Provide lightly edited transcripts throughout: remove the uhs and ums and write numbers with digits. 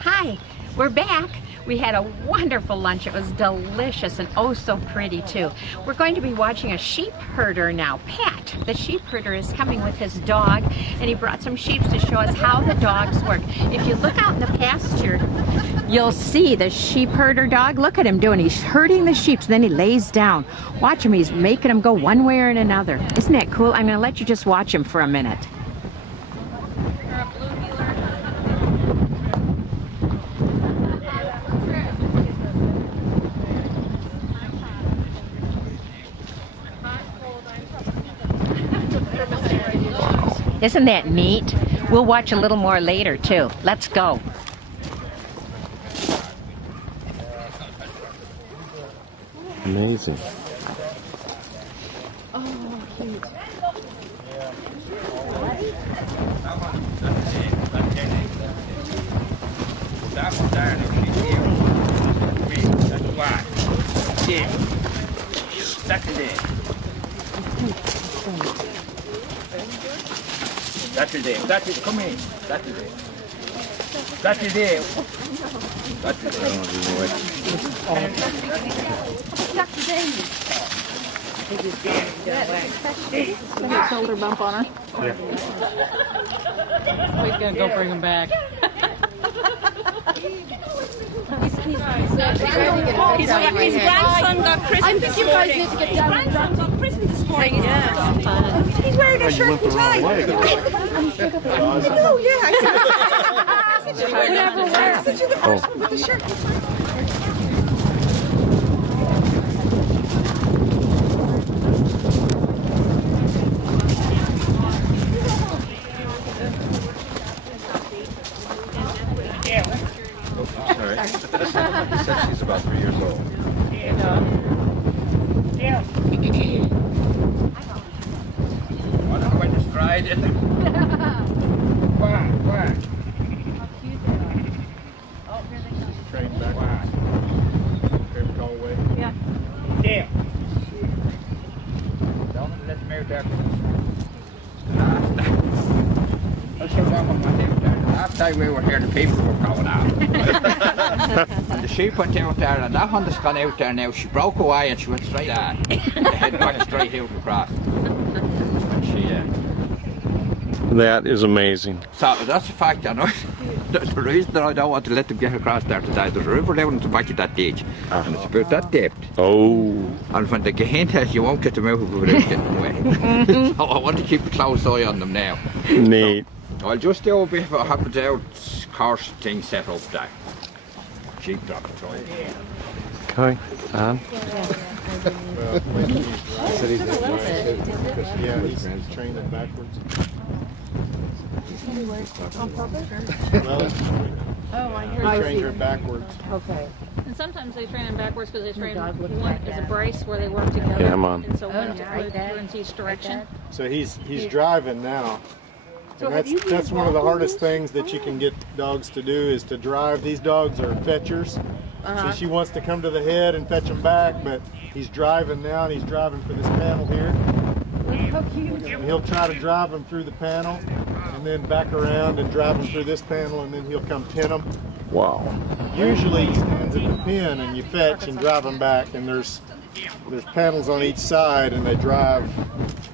Hi, we're back. We had a wonderful lunch. It was delicious and oh so pretty too. We're going to be watching a sheep herder now. Pat, the sheep herder, is coming with his dog, and he brought some sheep to show us how the dogs work. If you look out in the pasture, you'll see the sheep herder dog. Look at him doing. He's herding the sheep, then he lays down. Watch him. He's making them go one way or another. Isn't that cool? I'm going to let you just watch him for a minute. Isn't that neat? We'll watch a little more later too. Let's go. Amazing. Oh, cute. That's it there. That's it. Come in. That's it there. That's it there. That's it there. Dr. Davis. A shoulder bump on her. Yeah. We're gonna go bring him back. His grandson got christened this morning. His grandson got christened this morning. Yeah. He's wearing a shirt and tie. No, yeah. I said you the first one with the shirt. He said she's about 3 years old. I don't know when to stride it. Quack, quack. Train back. Favorite call away. Yeah. Yeah. Don't let them out there. I'll show them what my name is. Last time we were here, the people were going out. And the sheep went out there, and that one that's gone out there now, she broke away and she went straight out. The head went straight out across. And she, That is amazing. so that's the fact, I know. The reason that I don't want to let them get across there today, there's a river down at the back of that ditch, and it's about that depth. Oh. And when they get in there, you won't get them out without getting away. So I want to keep a close eye on them now. Neat. I'll just do a bit of a happens out course thing set up there. Sheep drop it, right? Okay. And Yeah, he's trained it backwards. On purpose? Well, Oh, I he hear trained her backwards. Okay. And sometimes they train them backwards because they train one as a brace where they work together. Yeah, I'm on. And so one like that. runs each direction. So he's driving now. And that's one of the hardest things that you can get dogs to do is to drive. These dogs are fetchers. So she wants to come to the head and fetch him back, but he's driving now, and he's driving for this panel here. And he'll try to drive him through the panel and then back around and drive him through this panel, and then he'll come pin him. wow. Usually he stands at the pin and you fetch and drive him back, and there's panels on each side, and they drive.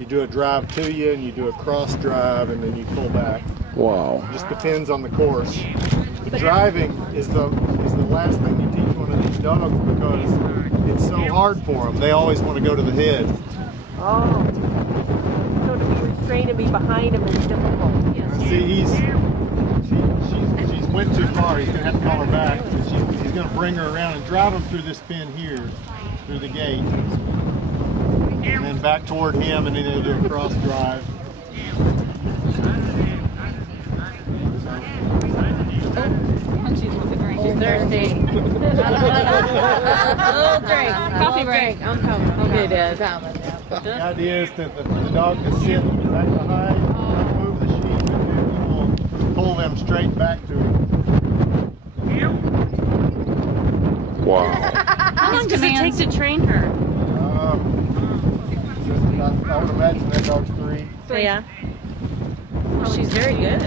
You do a drive to you, and you do a cross drive, and then you pull back. Wow. Just depends on the course. The driving is the last thing you teach one of these dogs because it's so hard for them. They always want to go to the head. Oh. So to be restrained and be behind him is difficult. See, she's went too far. He's gonna have to call her back. He's gonna bring her around and drive him through this pin here, through the gate, and then back toward him, and then they'll do a cross drive. And she's with the drink. She's thirsty. Little drink. Coffee break. I'm coming. Okay, Dad. The idea is that the dog to sit back behind, move the sheep, and then you will pull them straight back to him. Wow. How long does it take to train her? I would imagine that dog's 3. Yeah. Well, she's very good.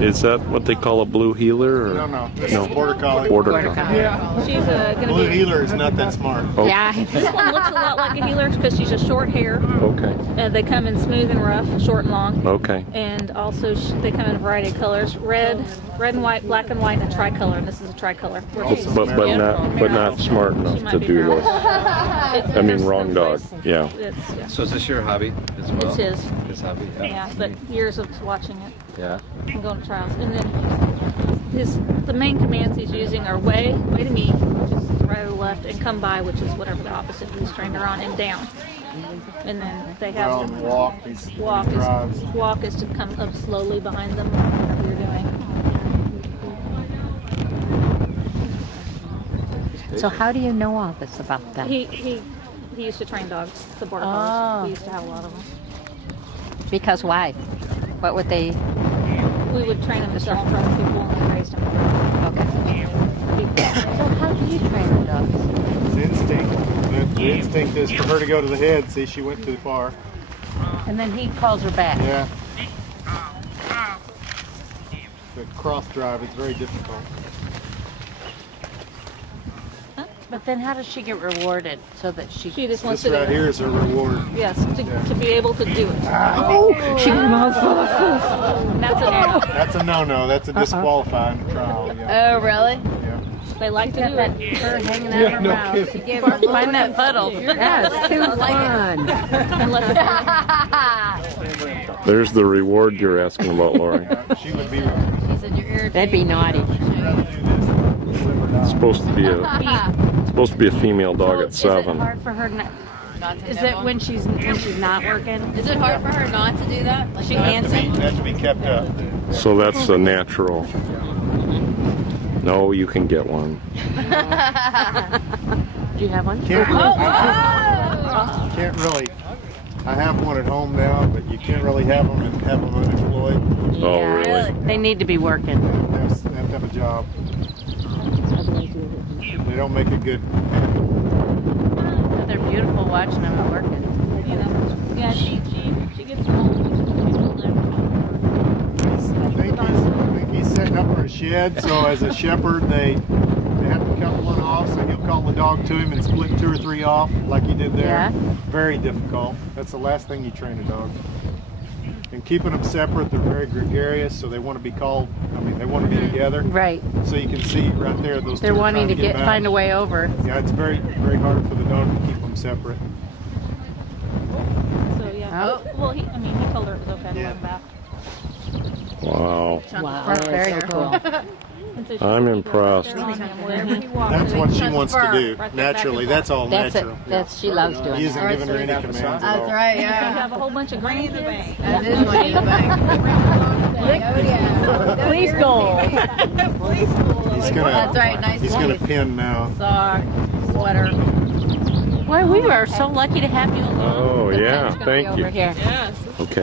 Is that what they call a blue heeler? Or? No, this is Border Collie. Border Collie. Yeah. She's going to Blue be... heeler is not that smart. Oh. Yeah. This one looks a lot like a heeler because she's a short hair. Okay. They come in smooth and rough, short and long. Okay. And also they come in a variety of colors: red and white, black and white, and a tricolor. And this is a tricolor. But not smart enough to do those. I mean, wrong dog. Yeah. So is this your hobby as well? It's his. His hobby. Yeah, but years of watching it. Yeah. And going to trials. And then the main commands he's using are way to me, which is right or left, and come by, which is whatever the opposite he's trained her on, and down. And then they have Well, walk is to come up slowly behind them, whatever you're doing. So how do you know all this about them? He used to train dogs, the border collies. We used to have a lot of them. Because why? What would they? We would train them to sell in front of people and we raised them. Okay. So how do you train the dogs? It's instinct. The instinct is for her to go to the head. See, she went too far. And then he calls her back. Yeah. The cross drive is very difficult. But then how does she get rewarded so that she just wants This to right do here it. is her reward. Yes, to be able to do it. Oh, she mouths full of food. And that's a no. That's a no-no. That's a disqualifying trial. Yeah. Oh, really? Yeah. They like to do it. Her hanging out Yeah, her no mouth. kidding. She gave her a little Find that puddle. Yeah, it's too fun. Unless There's the reward you're asking about, Lori. She would be right. She said you're irritating. That'd be naughty. It's supposed to be a female dog at 7. Is it hard for her not? Is it when she's not working? Is it hard for her not to do that? Like She That antsy? has to be kept up. So that's a natural. No, you can get one. Do you have one? Can't really. I have one at home now, but you can't really have them and have them unemployed. Oh, really? They need to be working. They have to have a job. They don't make a good. They're beautiful watching them working. you know, yeah, she gets old. I think he's setting up for a shed. So as a shepherd, they have to cut one off. So he'll call the dog to him and split 2 or 3 off, like he did there. Yeah. Very difficult. That's the last thing you train a dog. And keeping them separate, they're very gregarious, so they want to be called. I mean, they want to be together. Right. So you can see right there those. They're two are wanting trying to get back. find a way over. Yeah, it's very, very hard for the dog to keep them separate. So yeah. Well, he told her it was okay to let him back. Wow. Wow, very cool. And so she I'm said, impressed. wherever he walks, That's what she wants to do. Right there, back Naturally, and that's all That's it. natural. She loves He doing isn't that. giving her any commands at all. That's right, You yeah. have a whole bunch of grandkids. That is money in the bank. Oh, yeah. Please go. He's gonna. That's right, nice He's gonna piece. pin now. Sock, sweater. Why, we are so lucky to have you along. Oh, yeah. It's gonna be Thank over you. here. Okay.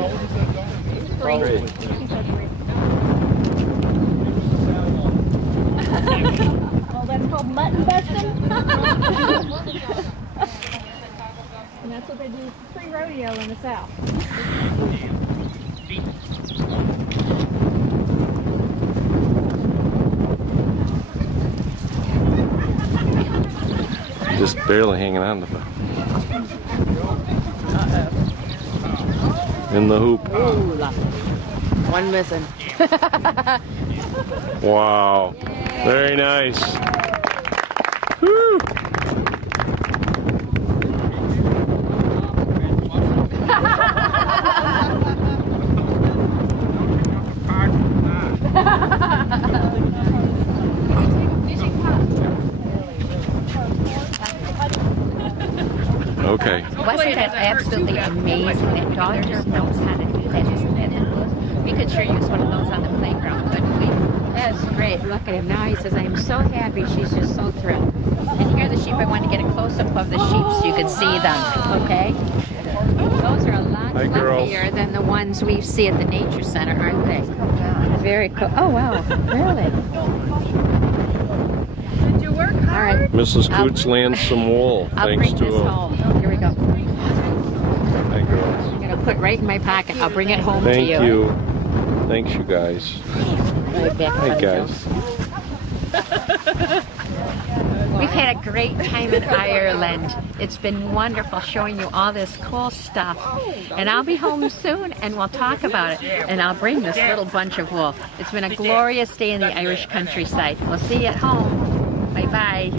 Oh, that's called mutton busting. And that's what they do pre-rodeo in the South. Just barely hanging on to the. In the hoop. One missing. Wow. Very nice. Woo. Okay. Wasn't that absolutely amazing? That dog just knows how to do that, isn't it? We could sure use one of those on the playground, couldn't we? That's great. Look at him now. He says, I'm so happy. She's just so thrilled. And here are the sheep. I want to get a close-up of the sheep so you can see them, okay? Those are a lot Hi, girls. fluffier than the ones we see at the nature center, aren't they? Very cool. Oh, wow. Really? Did you work hard? All right. Mrs. Koets lands some wool I'll thanks bring to this a. home. Here we go. Hi, girls. I'm going to put right in my pocket. I'll bring it home to Thank you. you. Thanks, you guys. Hey guys. We've had a great time in Ireland. It's been wonderful showing you all this cool stuff. And I'll be home soon and we'll talk about it. And I'll bring this little bunch of wool. It's been a glorious day in the Irish countryside. We'll see you at home. Bye-bye.